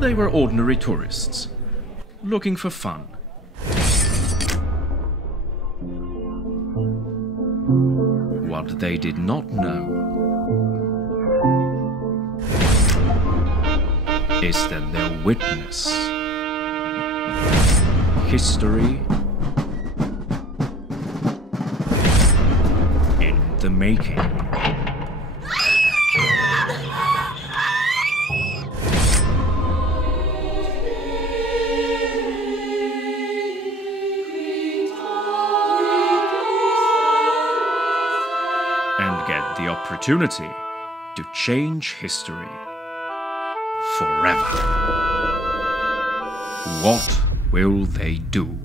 They were ordinary tourists, looking for fun. What they did not know is that they'll witness history in the making. And get the opportunity to change history forever. What will they do?